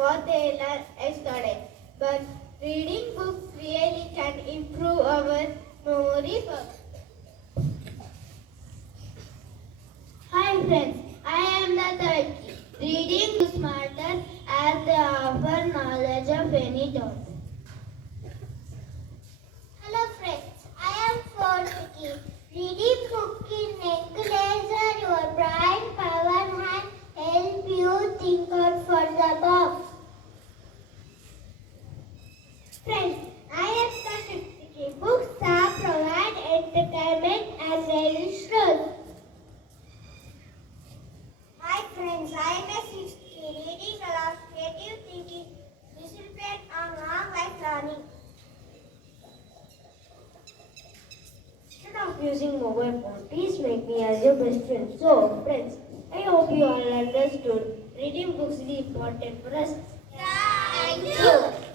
what they learned yesterday. But reading books really can improve our memory. Hi friends, I am the third key. Reading is smarter as they offer knowledge of any topic. Hello friends, I am fourth key. Reading book can encourage your brain power and help you think out for the box. Friends, I am the fifth key. Books are provide entertainment and religion. Hi friends, I am a sixth key. Reading allows creative thinking, discipline and long life learning. Instead of using mobile phone, please make me as your best friend. So, friends, I hope you all understood. Reading books is important for us. Thank you.